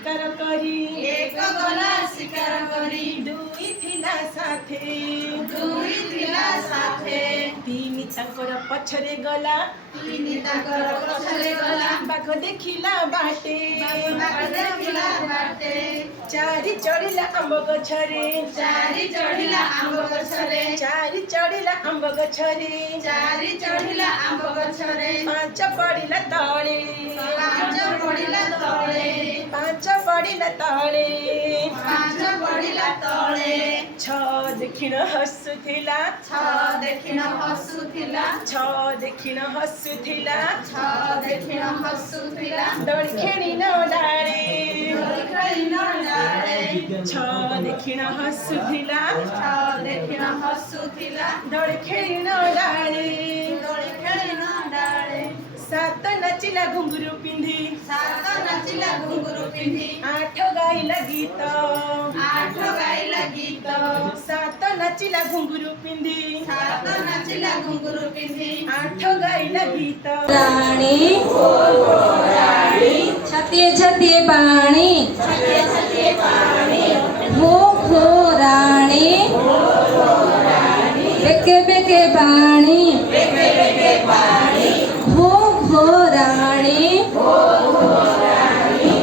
शिकार करी एक गला शिकार करी दुई थिला साथे दुई थिला साथे तीन तांकर पछरे गला तीन तांकर पछरे गला बाघ देखिला बाटे बाघ देखिला बाटे चारि चढ़िला आंब गछरे चारि चढ़िला आंब गछरे चारि चढ़िला आंब गछरे चारि चढ़िला आंब गछरे पांच पड़िला तळे पांच पड़िला तळे पांच पड़िला तळे पांच पड़िला तळे छ देखिण हसुथिला छ देखिण हसुथिला छ देखिण हसुथिला छ देखिण हसुथिला दोଳି खेଳିन डाळे दोଳି खेଳିन डाळे छ देखिण हसुथिला छ देखिण हसुथिला दोଳି खेଳିन डाळे दोଳି खेଳିन डाळे सात नाचिला घुंगरू पिंधी सात नाचिला घुंगरू पिंधी आठ गाइला गीत आठ गाइला गीत सात नाचिला घुंगरू पिंधी सात नाचिला घुंगरू पिंधी आठ गाइला गीत राणी छतिए छतिए पानी हो राणी बेके बेके पानी हो राणी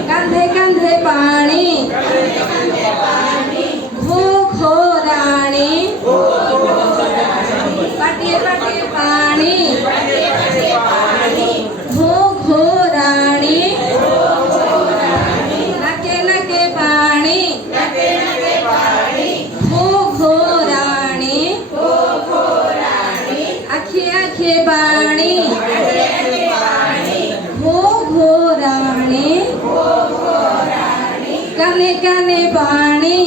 कंधे कंधे पानी हो राणी पाटिए पाटिए पानी हो राणी नके नके पानी हो राणी आखे आखे पानी हो राणी कने कने पानी